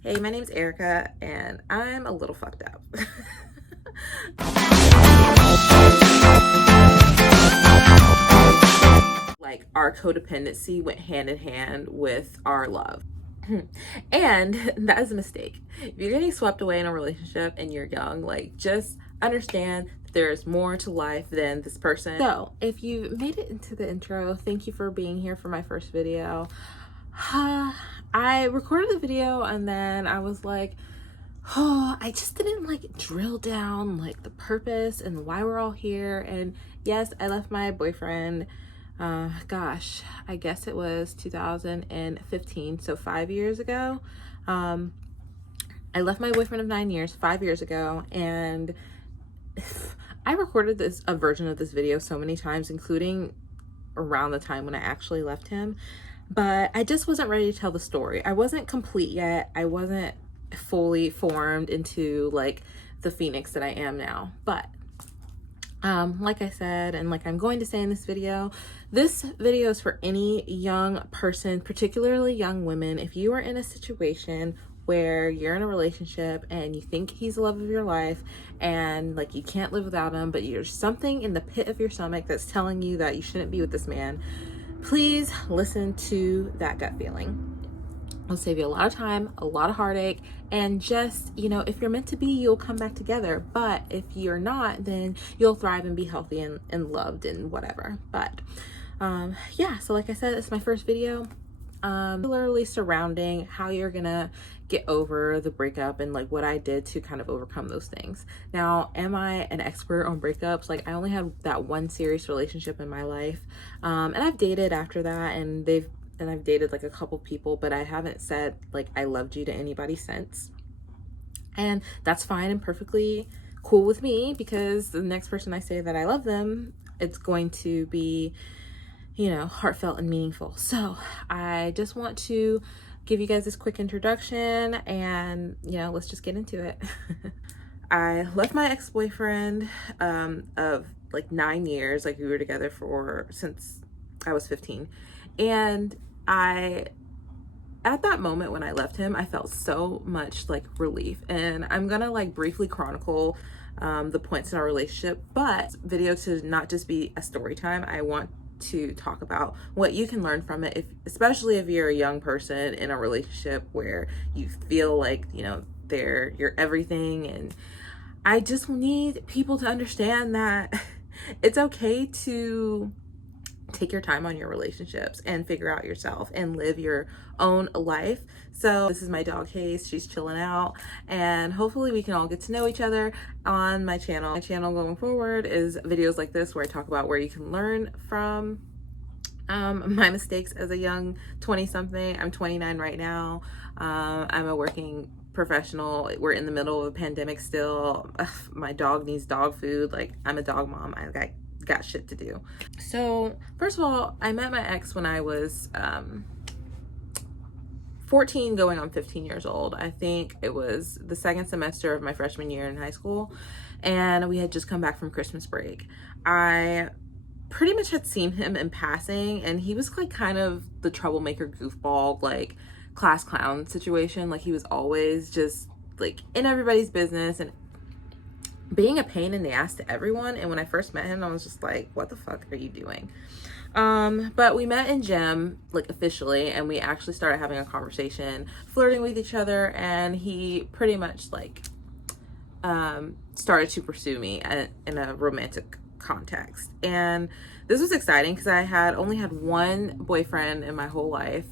Hey, my name's Erica, and I'm a little fucked up. Like, our codependency went hand in hand with our love. And that is a mistake. If you're getting swept away in a relationship and you're young, like, just understand that there's more to life than this person. So, if you made it into the intro, thank you for being here for my first video. I recorded the video and then I was like, oh, I just didn't like drill down like the purpose and why we're all here. And yes, I left my boyfriend, gosh, I guess it was 2015, so 5 years ago. I left my boyfriend of 9 years 5 years ago, and I recorded a version of this video so many times, including around the time when I actually left him, but I just wasn't ready to tell the story. I wasn't complete yet. I wasn't fully formed into like the phoenix that I am now. But like I said, and like I'm going to say in this video is for any young person, particularly young women. If you are in a situation where you're in a relationship and you think he's the love of your life and like you can't live without him, but there's something in the pit of your stomach that's telling you that you shouldn't be with this man, please listen to that gut feeling. It'll save you a lot of time, a lot of heartache, and just, you know, if you're meant to be, you'll come back together. But if you're not, then you'll thrive and be healthy and loved and whatever. But yeah, so like I said, it's my first video, particularly surrounding how you're gonna get over the breakup and like what I did to kind of overcome those things. Now, am I an expert on breakups? Like, I only had that one serious relationship in my life, and I've dated after that, and I've dated like a couple people, but I haven't said like I loved you to anybody since. And that's fine and perfectly cool with me, because the next person I say that I love them, it's going to be, you know, heartfelt and meaningful. So I just want to give you guys this quick introduction and, you know, let's just get into it. I left my ex-boyfriend of like 9 years. Like, we were together since I was 15. And at that moment when I left him, I felt so much like relief. And I'm gonna like briefly chronicle the points in our relationship, but video to not just be a story time. I want to talk about what you can learn from it, especially if you're a young person in a relationship where you feel like, you know, they're your everything. And I just need people to understand that it's okay to take your time on your relationships and figure out yourself and live your own life. So this is my dog Hayes. She's chilling out, and hopefully we can all get to know each other on my channel. My channel going forward is videos like this where I talk about where you can learn from my mistakes as a young 20-something. I'm 29 right now. I'm a working professional. We're in the middle of a pandemic still. Ugh, my dog needs dog food. Like, I'm a dog mom. I got shit to do. So first of all, I met my ex when I was 14 going on 15 years old. I think it was the second semester of my freshman year in high school, and we had just come back from Christmas break. I pretty much had seen him in passing, and he was like kind of the troublemaker, goofball, like class clown situation. Like, he was always just like in everybody's business and being a pain in the ass to everyone. And when I first met him, I was just like, what the fuck are you doing? But we met in gym, like officially, and we actually started having a conversation, flirting with each other, and he pretty much like started to pursue me in a romantic context. And this was exciting because I had only had one boyfriend in my whole life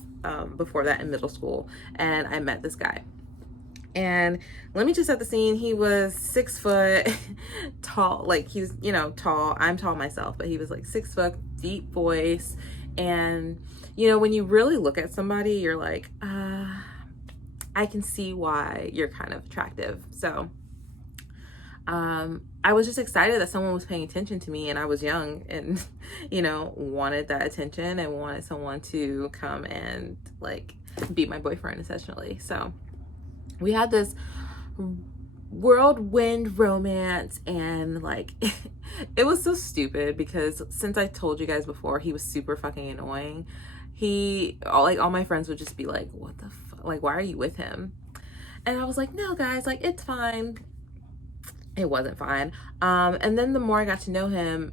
before that, in middle school, and I met this guy. And let me just set the scene. He was 6 foot tall. Like, he was, you know, tall. I'm tall myself, but he was like 6 foot, deep voice. And, you know, when you really look at somebody, you're like, I can see why you're kind of attractive. So I was just excited that someone was paying attention to me, and I was young and, you know, wanted that attention and wanted someone to come and like be my boyfriend, essentially. So we had this whirlwind romance, and like it was so stupid because, since I told you guys before, he was super fucking annoying. All my friends would just be like, what the fuck, like, why are you with him? And I was like, no, guys, like, it's fine. It wasn't fine. And then the more I got to know him,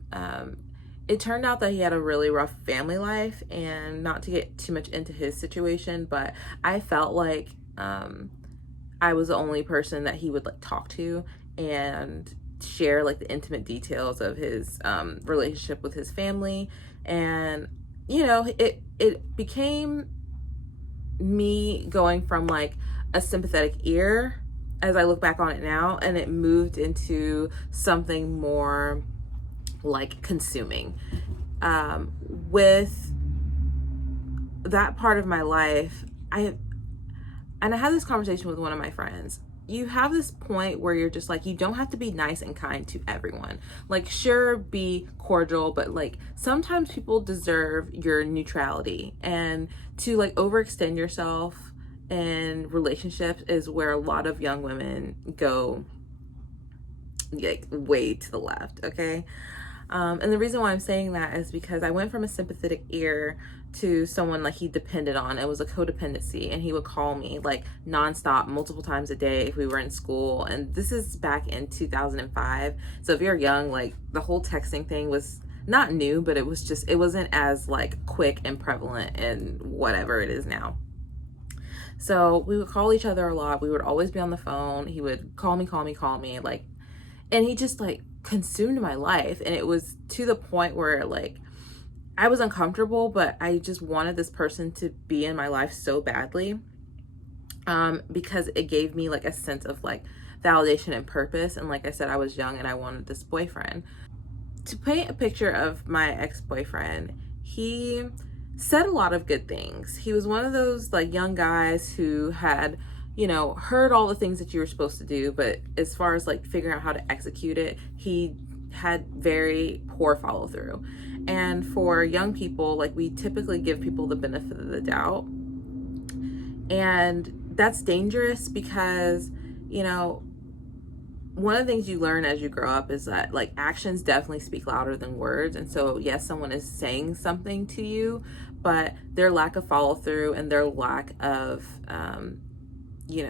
it turned out that he had a really rough family life. And not to get too much into his situation, but I felt like I was the only person that he would like talk to and share like the intimate details of his relationship with his family. And you know, it became me going from like a sympathetic ear as I look back on it now, and it moved into something more like consuming. With that part of my life, I had this conversation with one of my friends. You have this point where you're just like, you don't have to be nice and kind to everyone. Like, sure, be cordial, but like sometimes people deserve your neutrality. And to like overextend yourself in relationships is where a lot of young women go like way to the left, okay? And the reason why I'm saying that is because I went from a sympathetic ear to someone like he depended on. It was a codependency, and he would call me like nonstop, multiple times a day if we were in school. And this is back in 2005. So if you're young, like the whole texting thing was not new, but it was just, it wasn't as like quick and prevalent and whatever it is now. So we would call each other a lot. We would always be on the phone. He would call me, like, and he just like consumed my life. And it was to the point where like I was uncomfortable, but I just wanted this person to be in my life so badly, because it gave me like a sense of like validation and purpose. And like I said, I was young and I wanted this boyfriend. To paint a picture of my ex-boyfriend, he said a lot of good things. He was one of those like young guys who had, you know, heard all the things that you were supposed to do, but as far as like figuring out how to execute it, he had very poor follow through. And for young people, like, we typically give people the benefit of the doubt. And that's dangerous because, you know, one of the things you learn as you grow up is that like actions definitely speak louder than words. And so yes, someone is saying something to you, but their lack of follow through and their lack of you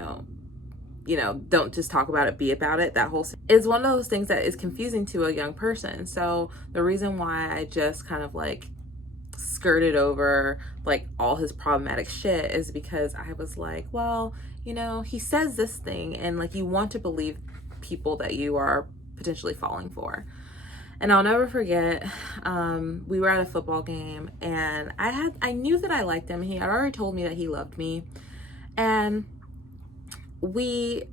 know don't just talk about it, be about it, that whole is one of those things that is confusing to a young person. So the reason why I just kind of like skirted over like all his problematic shit is because I was like, well, you know, he says this thing, and like you want to believe people that you are potentially falling for. And I'll never forget, we were at a football game, and I knew that I liked him. He had already told me that he loved me, and we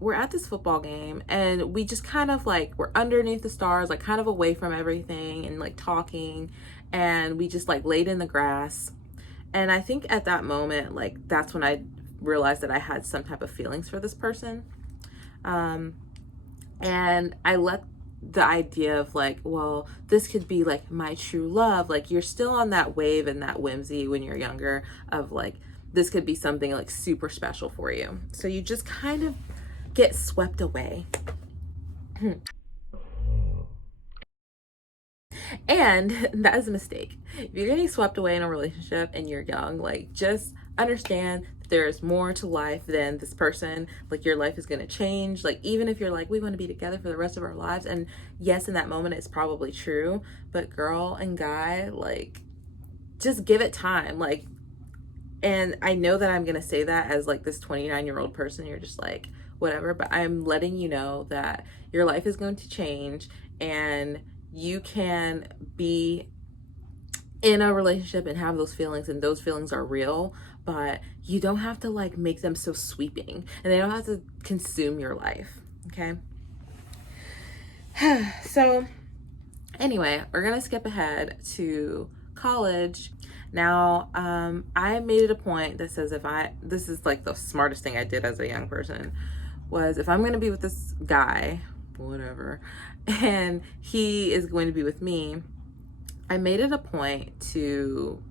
were at this football game, and we just kind of like were underneath the stars, like kind of away from everything and like talking, and we just like laid in the grass. And I think at that moment, like that's when I realized that I had some type of feelings for this person. And I let the idea of like, well, this could be like my true love. Like, you're still on that wave and that whimsy when you're younger of like, this could be something like super special for you. So you just kind of get swept away. And that is a mistake. If you're getting swept away in a relationship and you're young, like, just understand that there's more to life than this person. Like, your life is going to change. Like, even if you're like, we want to be together for the rest of our lives, and yes, in that moment it's probably true, but girl and guy, like, just give it time. Like, and I know that I'm going to say that as like this 29-year-old person, you're just like whatever, but I'm letting you know that your life is going to change, and you can be in a relationship and have those feelings, and those feelings are real, but you don't have to like make them so sweeping, and they don't have to consume your life. Okay. So anyway, we're gonna skip ahead to college. Now, I made it a point that says this is like the smartest thing I did as a young person, was if I'm gonna be with this guy, whatever, and he is going to be with me, I made it a point to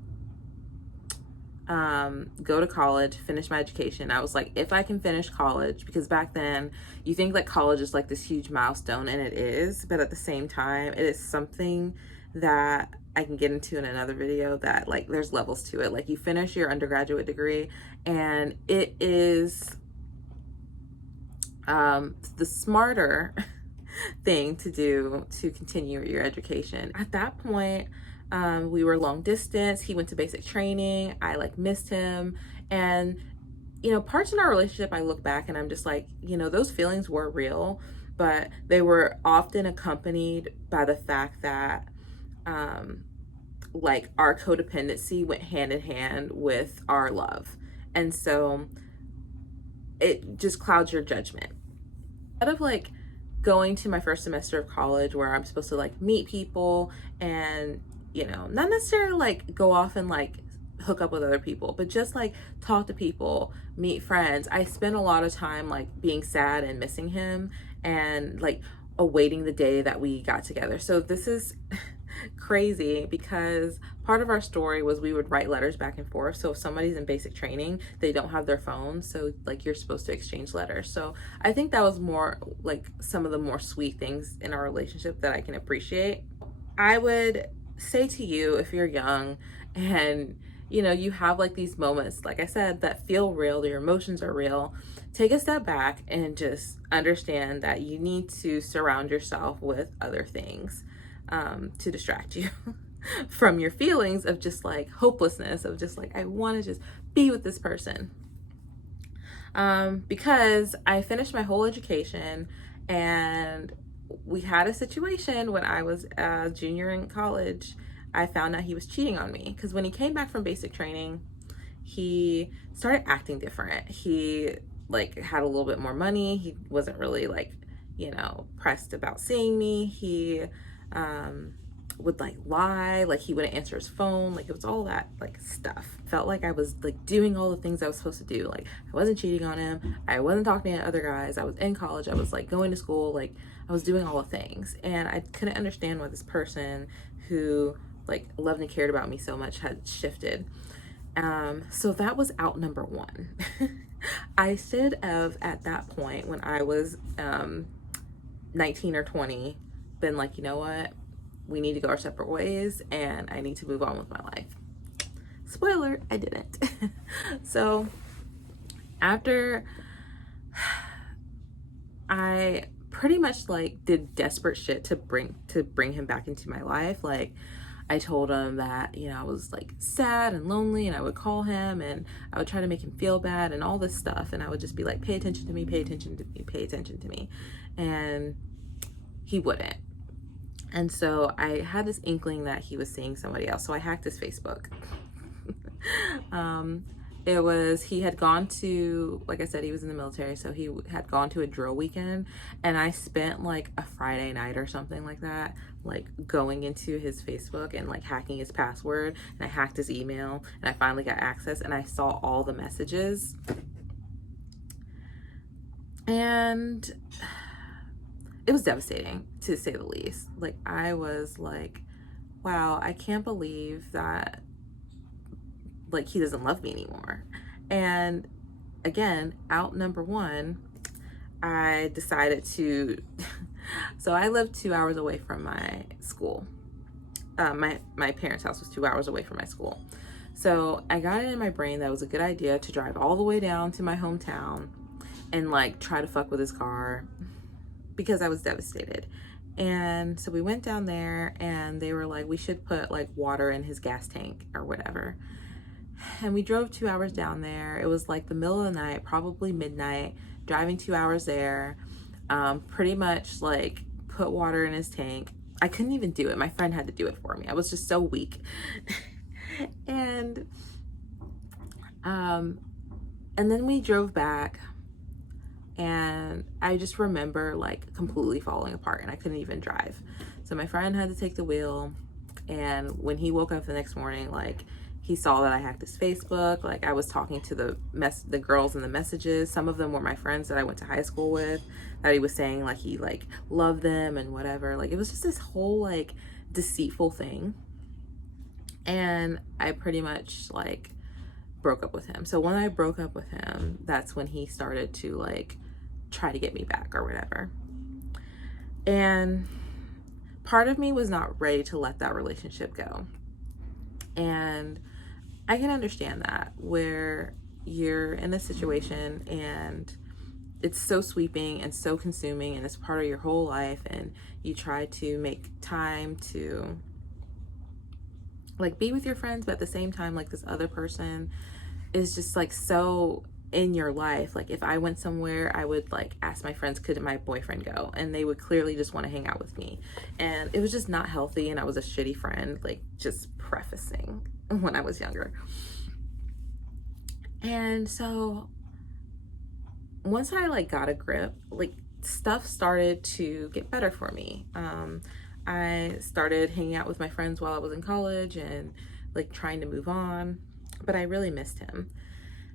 go to college, finish my education. I was like, if I can finish college, because back then you think that college is like this huge milestone, and it is, but at the same time, it is something that I can get into in another video, that like there's levels to it. Like, you finish your undergraduate degree, and it is the smarter thing to do to continue your education. At that point, we were long distance. He went to basic training. I like missed him. And, parts in our relationship, I look back and I'm just like, those feelings were real, but they were often accompanied by the fact that, like, our codependency went hand in hand with our love. And so it just clouds your judgment. Instead of like going to my first semester of college where I'm supposed to like meet people and, not necessarily like go off and like hook up with other people, but just like talk to people, meet friends, I spent a lot of time like being sad and missing him and like awaiting the day that we got together. So this is crazy because part of our story was we would write letters back and forth. So if somebody's in basic training, they don't have their phone, so like you're supposed to exchange letters. So I think that was more like some of the more sweet things in our relationship that I can appreciate. I would say to you, if you're young and you have like these moments, like I said, that feel real, your emotions are real, take a step back and just understand that you need to surround yourself with other things to distract you from your feelings of just like hopelessness, of just like, I want to just be with this person. Because I finished my whole education and we had a situation when I was a junior in college. I found out he was cheating on me because when he came back from basic training, he started acting different. He like had a little bit more money. He wasn't really like, pressed about seeing me. He would like lie, like he wouldn't answer his phone, like it was all that like stuff. Felt like I was like doing all the things I was supposed to do. Like I wasn't cheating on him, I wasn't talking to other guys, I was in college, I was like going to school, like I was doing all the things, and I couldn't understand why this person who like loved and cared about me so much had shifted. So that was out number one. I should have at that point when I was 19 or 20 been like, you know what, we need to go our separate ways and I need to move on with my life. Spoiler, I didn't. So after I pretty much like did desperate shit to bring him back into my life. Like I told him that, I was like sad and lonely and I would call him and I would try to make him feel bad and all this stuff. And I would just be like, pay attention to me, pay attention to me, pay attention to me. And he wouldn't. And so I had this inkling that he was seeing somebody else. So I hacked his Facebook. He had gone to, like I said, he was in the military. So he had gone to a drill weekend and I spent like a Friday night or something like that, like going into his Facebook and like hacking his password, and I hacked his email and I finally got access and I saw all the messages. And it was devastating to say the least. Like I was like, wow, I can't believe that like he doesn't love me anymore. And again, out number one, I decided to so I lived 2 hours away from my school. My parents' house was 2 hours away from my school. So I got it in my brain that it was a good idea to drive all the way down to my hometown and like try to fuck with his car because I was devastated. And so we went down there and they were like, we should put like water in his gas tank or whatever. And we drove 2 hours down there. It was like the middle of the night, probably midnight, driving 2 hours there. Pretty much like put water in his tank. I couldn't even do it. My friend had to do it for me. I was just so weak. And then we drove back and I just remember like completely falling apart and I couldn't even drive. So my friend had to take the wheel, and when he woke up the next morning, like he saw that I hacked his Facebook. Like I was talking to the girls in the messages. Some of them were my friends that I went to high school with, that he was saying like he like loved them and whatever. Like it was just this whole like deceitful thing. And I pretty much like broke up with him. So when I broke up with him, that's when he started to like try to get me back or whatever. And part of me was not ready to let that relationship go. And I can understand that, where you're in a situation and it's so sweeping and so consuming, and it's part of your whole life, and you try to make time to like be with your friends, but at the same time, like, this other person is just like so in your life. Like, if I went somewhere, I would like ask my friends, could my boyfriend go? And they would clearly just want to hang out with me, and it was just not healthy, and I was a shitty friend, like, just prefacing when I was younger. And so once I like got a grip, like, stuff started to get better for me. I started hanging out with my friends while I was in college and like trying to move on, but I really missed him.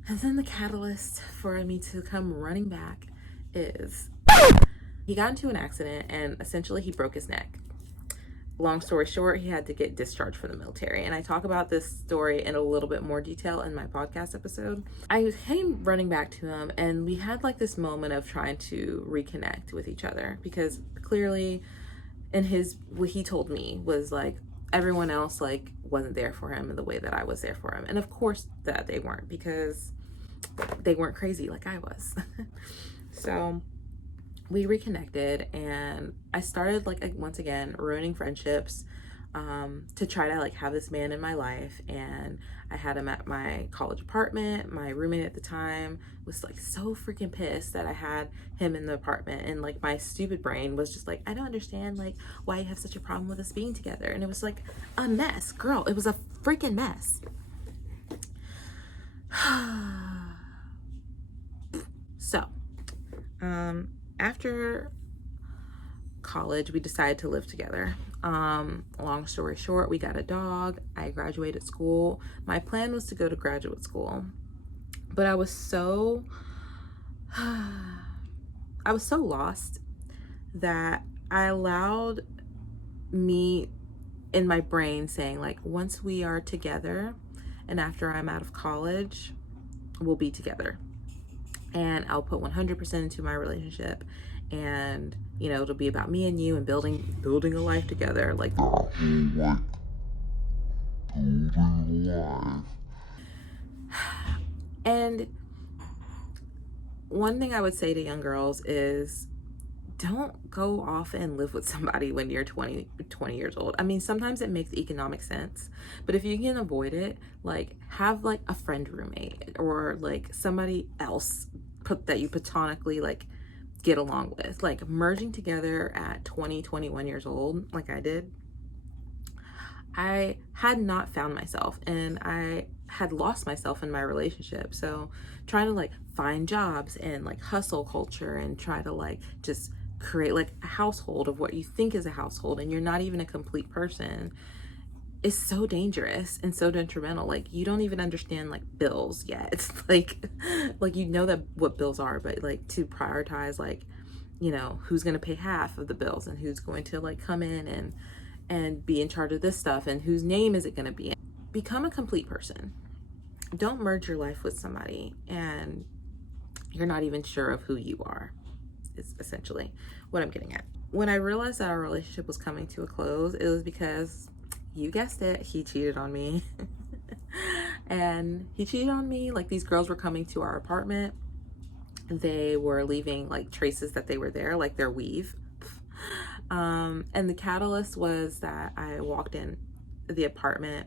And then the catalyst for me to come running back is he got into an accident and essentially he broke his neck. Long story short, he had to get discharged from the military. And I talk about this story in a little bit more detail in my podcast episode. I came running back to him, and we had like this moment of trying to reconnect with each other, because clearly what he told me was like everyone else like wasn't there for him in the way that I was there for him. And of course that they weren't, because they weren't crazy like I was. So we reconnected, and I started like once again ruining friendships to try to like have this man in my life. And I had him at my college apartment. My roommate at the time was like so freaking pissed that I had him in the apartment, and like my stupid brain was just like, I don't understand like why you have such a problem with us being together. And it was like a mess, girl. It was a freaking mess. So after college, we decided to live together. Long story short, we got a dog. I graduated school. My plan was to go to graduate school, but I was so lost that I allowed me in my brain saying like, once we are together and after I'm out of college, we'll be together. And I'll put 100% into my relationship, and you know, it'll be about me and you and building a life together, like building life. And one thing I would say to young girls is, don't go off and live with somebody when you're 20 years old. I mean, sometimes it makes economic sense, but if you can avoid it, like, have like a friend roommate or like somebody else that you platonically like get along with. Like, merging together at 21 years old like I did, I had not found myself, and I had lost myself in my relationship. So trying to like find jobs and like hustle culture and try to like just create like a household of what you think is a household, and you're not even a complete person, is so dangerous and so detrimental. Like, you don't even understand like bills yet. It's like you know that what bills are, but like to prioritize like, you know, who's going to pay half of the bills and who's going to like come in and be in charge of this stuff and whose name is it going to be in. Become a complete person. Don't merge your life with somebody and you're not even sure of who you are, is essentially what I'm getting at. When I realized that our relationship was coming to a close, it was because, you guessed it, he cheated on me. And he cheated on me. Like, these girls were coming to our apartment. They were leaving like traces that they were there, like their weave. And the catalyst was that I walked in the apartment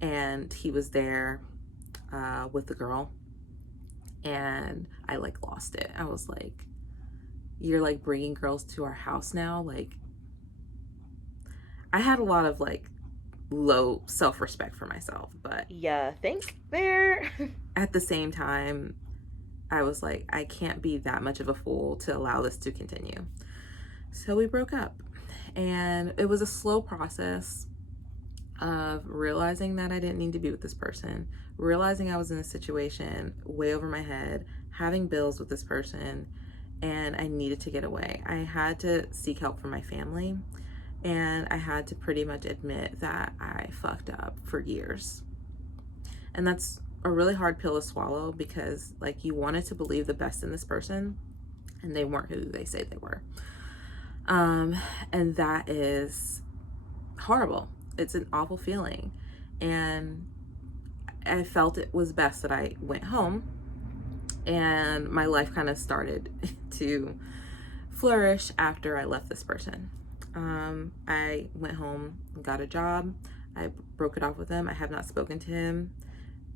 and he was there with the girl, and I like lost it. I was like, you're like bringing girls to our house now? Like, I had a lot of like low self-respect for myself, but yeah, thanks there. At the same time, I was like, I can't be that much of a fool to allow this to continue. So we broke up, and it was a slow process of realizing that I didn't need to be with this person, realizing I was in a situation way over my head, having bills with this person, and I needed to get away. I had to seek help from my family, and I had to pretty much admit that I fucked up for years. And that's a really hard pill to swallow, because like, you wanted to believe the best in this person and they weren't who they say they were. And that is horrible. It's an awful feeling. And I felt it was best that I went home And my life kind of started to flourish after I left this person. I went home, got a job. I broke it off with him. I have not spoken to him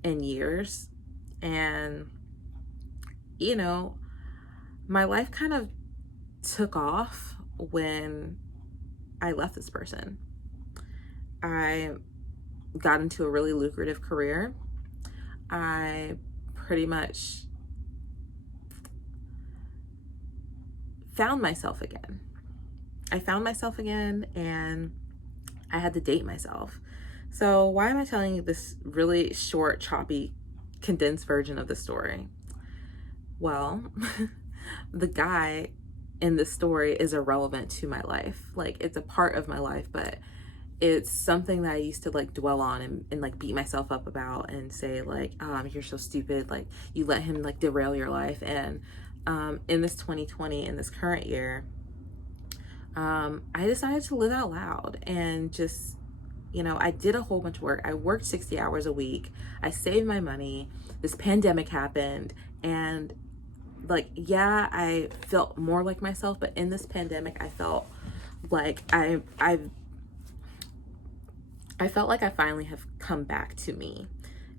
in years. And, you know, my life kind of took off when I left this person. I got into a really lucrative career. I pretty much found myself again. I found myself again, and I had to date myself. So why am I telling you this really short, choppy, condensed version of the story? Well, the guy in this story is irrelevant to my life. Like, it's a part of my life, but it's something that I used to like dwell on and like beat myself up about and say like, you're so stupid. Like, you let him like derail your life. And in this 2020, in this current year, I decided to live out loud and just, you know, I did a whole bunch of work. I worked 60 hours a week. I saved my money. This pandemic happened, and like, yeah, I felt more like myself, but in this pandemic, I felt like I felt like I finally have come back to me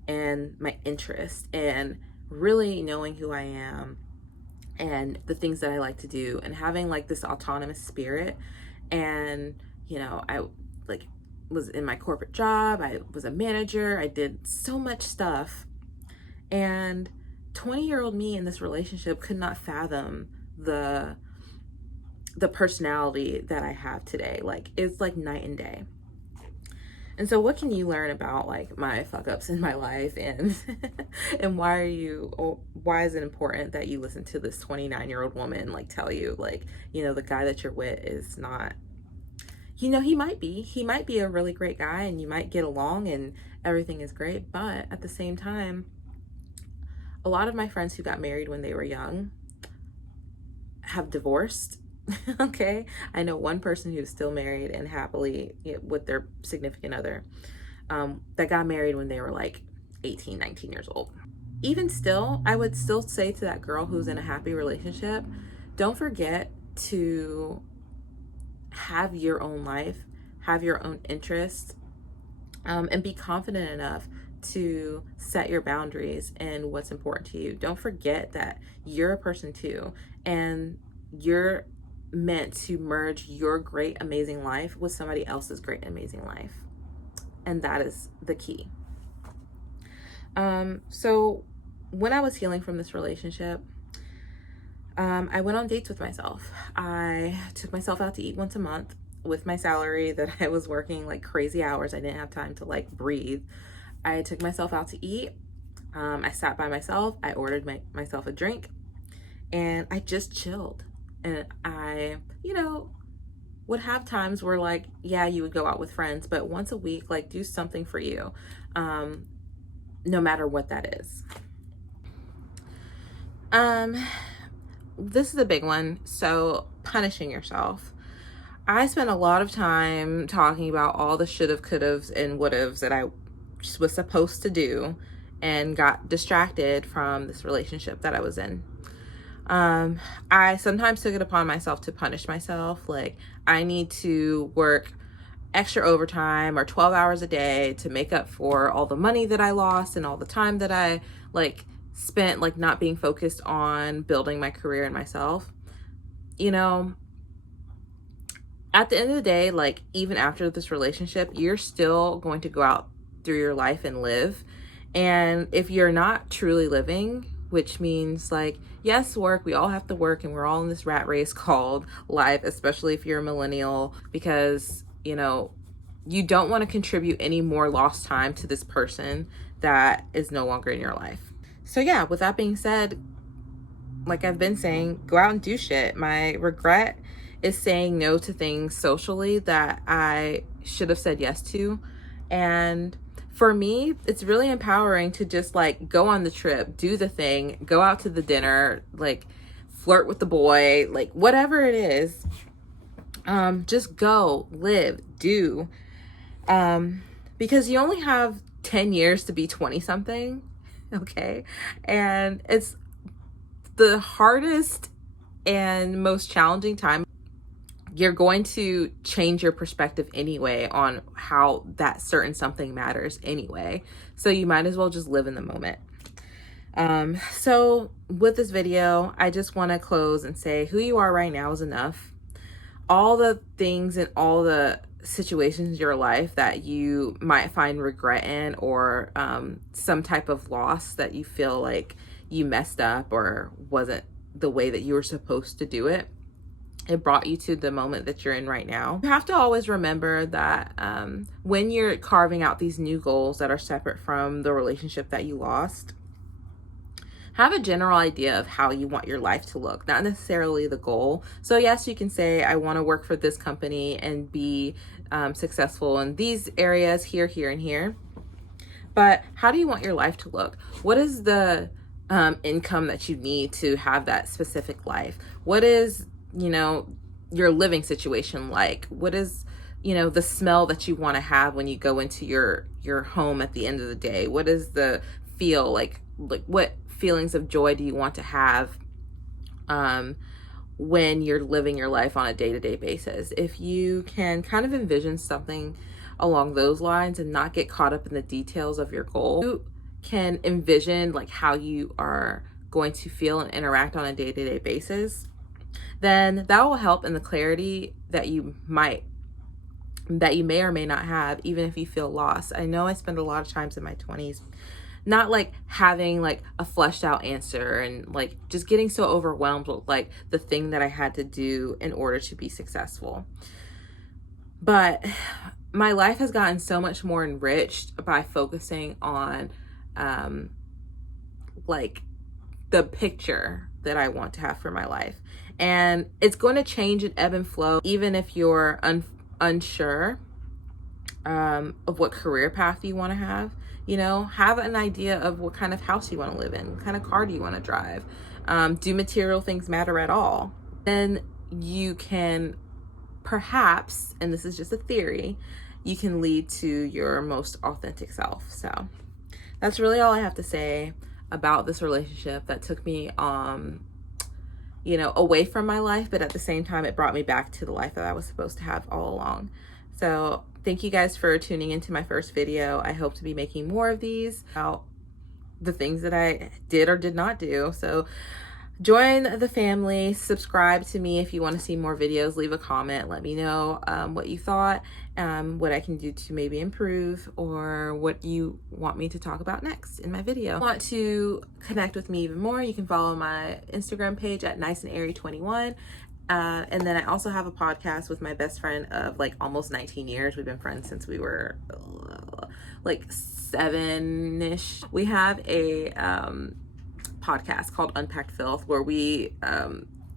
and my interest and really knowing who I am and the things that I like to do and having like this autonomous spirit. And, you know, I like was in my corporate job. I was a manager. I did so much stuff. And 20-year-old me in this relationship could not fathom the personality that I have today. Like, it's like night and day. And so what can you learn about like my fuck ups in my life, and and why is it important that you listen to this 29-year-old woman like tell you like, you know, the guy that you're with is not, you know, he might be a really great guy and you might get along and everything is great, but at the same time, a lot of my friends who got married when they were young have divorced. Okay, I know one person who's still married and happily with their significant other that got married when they were like 18, 19 years old. Even still, I would still say to that girl who's in a happy relationship, don't forget to have your own life, have your own interests, and be confident enough to set your boundaries and what's important to you. Don't forget that you're a person too, and you're meant to merge your great, amazing life with somebody else's great, amazing life. And that is the key. So when I was healing from this relationship, I went on dates with myself. I took myself out to eat once a month with my salary that I was working like crazy hours. I didn't have time to like breathe. I took myself out to eat. I sat by myself. I ordered myself a drink, and I just chilled. And I, you know, would have times where like, yeah, you would go out with friends, but once a week, like, do something for you, no matter what that is. This is a big one. So punishing yourself. I spent a lot of time talking about all the should've, could've, and would'ves that I was supposed to do and got distracted from this relationship that I was in. I sometimes took it upon myself to punish myself. Like, I need to work extra overtime or 12 hours a day to make up for all the money that I lost and all the time that I like spent like not being focused on building my career and myself. You know, at the end of the day, like, even after this relationship, you're still going to go out through your life and live. And if you're not truly living, which means like, yes, work, we all have to work, and we're all in this rat race called life, especially if you're a millennial, because, you know, you don't want to contribute any more lost time to this person that is no longer in your life. So yeah, with that being said, like I've been saying, go out and do shit. My regret is saying no to things socially that I should have said yes to. And for me, it's really empowering to just like go on the trip, do the thing, go out to the dinner, like flirt with the boy, like whatever it is. Just go, live, do. Because you only have 10 years to be 20 something. Okay. And it's the hardest and most challenging time, you're going to change your perspective anyway on how that certain something matters anyway. So you might as well just live in the moment. So with this video, I just want to close and say who you are right now is enough. All the things and all the situations in your life that you might find regret in, or some type of loss that you feel like you messed up or wasn't the way that you were supposed to do it, it brought you to the moment that you're in right now. You have to always remember that when you're carving out these new goals that are separate from the relationship that you lost, have a general idea of how you want your life to look, not necessarily the goal. So yes, you can say, I want to work for this company and be successful in these areas, here, here, and here. But how do you want your life to look? What is the income that you need to have that specific life? What is, you know, your living situation like? What is, you know, the smell that you want to have when you go into your home at the end of the day? What is the feel like what feelings of joy do you want to have when you're living your life on a day-to-day basis? If you can kind of envision something along those lines and not get caught up in the details of your goal, you can envision like how you are going to feel and interact on a day-to-day basis, then that will help in the clarity that you may or may not have, even if you feel lost. I know I spent a lot of times in my 20s not like having like a fleshed out answer and like just getting so overwhelmed with like the thing that I had to do in order to be successful. But my life has gotten so much more enriched by focusing on like the picture that I want to have for my life. And it's going to change and ebb and flow, even if you're unsure of what career path you want to have. You know, have an idea of what kind of house you want to live in, what kind of car do you want to drive. Do material things matter at all? Then you can perhaps, and this is just a theory, you can lead to your most authentic self. So that's really all I have to say about this relationship that took me you know, away from my life, but at the same time it brought me back to the life that I was supposed to have all along. So thank you guys for tuning into my first video. I hope to be making more of these about the things that I did or did not do. So join the family, subscribe to me if you want to see more videos, leave a comment, let me know what you thought, what I can do to maybe improve, or what you want me to talk about next in my video. If you want to connect with me even more, you can follow my Instagram page at niceandairy21. And then I also have a podcast with my best friend of like almost 19 years. We've been friends since we were like 7-ish. We have a podcast called Unpacked Filth where we,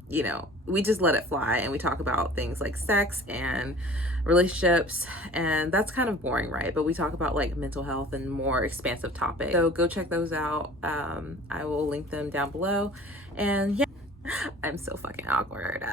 you know, we just let it fly and we talk about things like sex and relationships, and that's kind of boring, right? But we talk about like mental health and more expansive topics. So go check those out. I will link them down below. And yeah, I'm so fucking awkward.